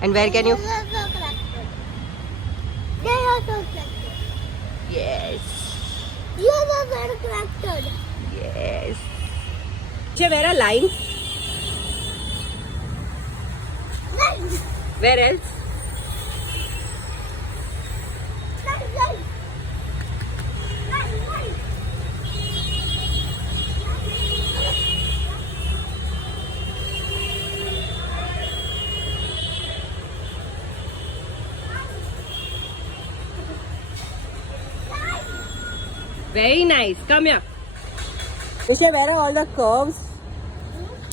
And where can you? They also collected. They also collected. Yes. You also collected. Yes. Where are lines? Nice. Where else? Nice, nice. Nice, nice. Very nice. Come here. Mishay, where are all the curves?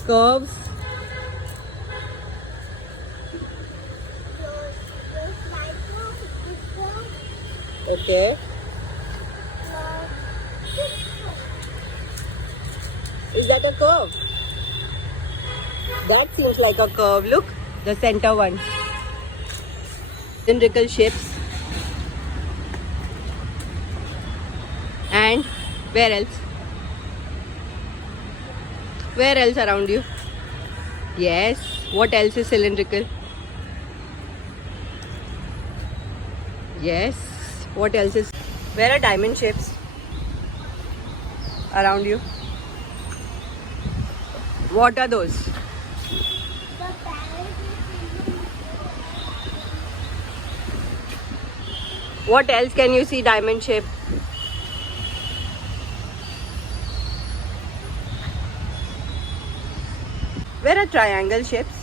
Curves. Okay. Is that a curve? That seems like a curve. Look, the center one. Cylindrical shapes. And where else? Where else around you? Yes. What else is cylindrical? Yes. What else is? Where are diamond shapes around you? What are those? What else can you see diamond shape? Where are triangle shapes?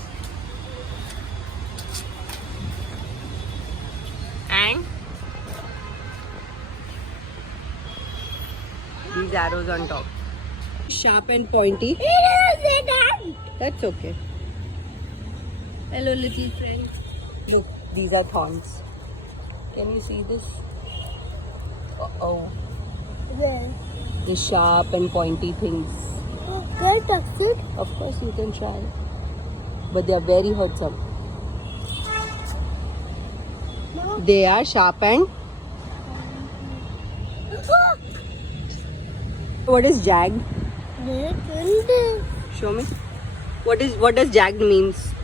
And these arrows on top. Sharp and pointy. That's okay. Hello, little friend. Look, these are thorns. Can you see this? Uh-oh. Where? The sharp and pointy things. Can I touch it? Of course you can try. But they are very hurtsome. No. They are sharp and... What is jagged? Show me. What does jagged means?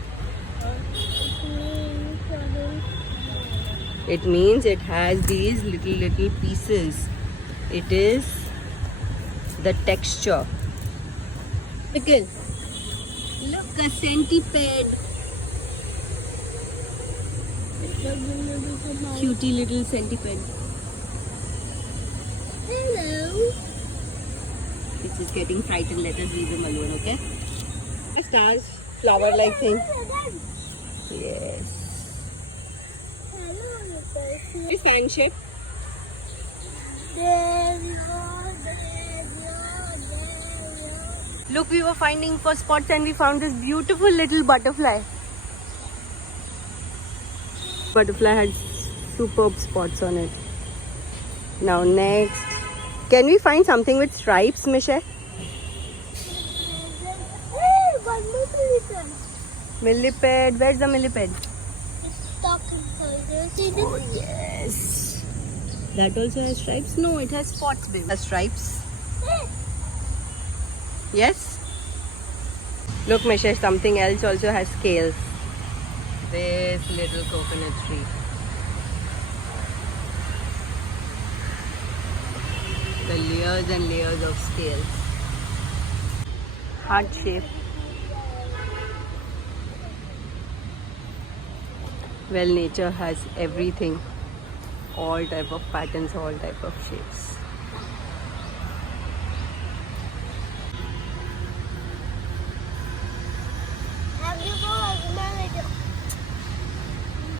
It means it has these little pieces. It is the texture. Look, a centipede. Cutie little centipede. Hello. It's just getting frightened. Let us leave him alone, okay? Stars, flower-like thing. Yes. Is fan shape? Look, we were finding for spots and we found this beautiful little butterfly. Butterfly had superb spots on it. Now next, can we find something with stripes, Mishay? Millipede, where's the millipede? Oh yes. That also has stripes? No, it has spots, baby. Has stripes? Yes? Look, Mishay, something else also has scales. This little coconut tree. The layers and layers of scales. Heart shape. Well, nature has everything. All type of patterns, all type of shapes.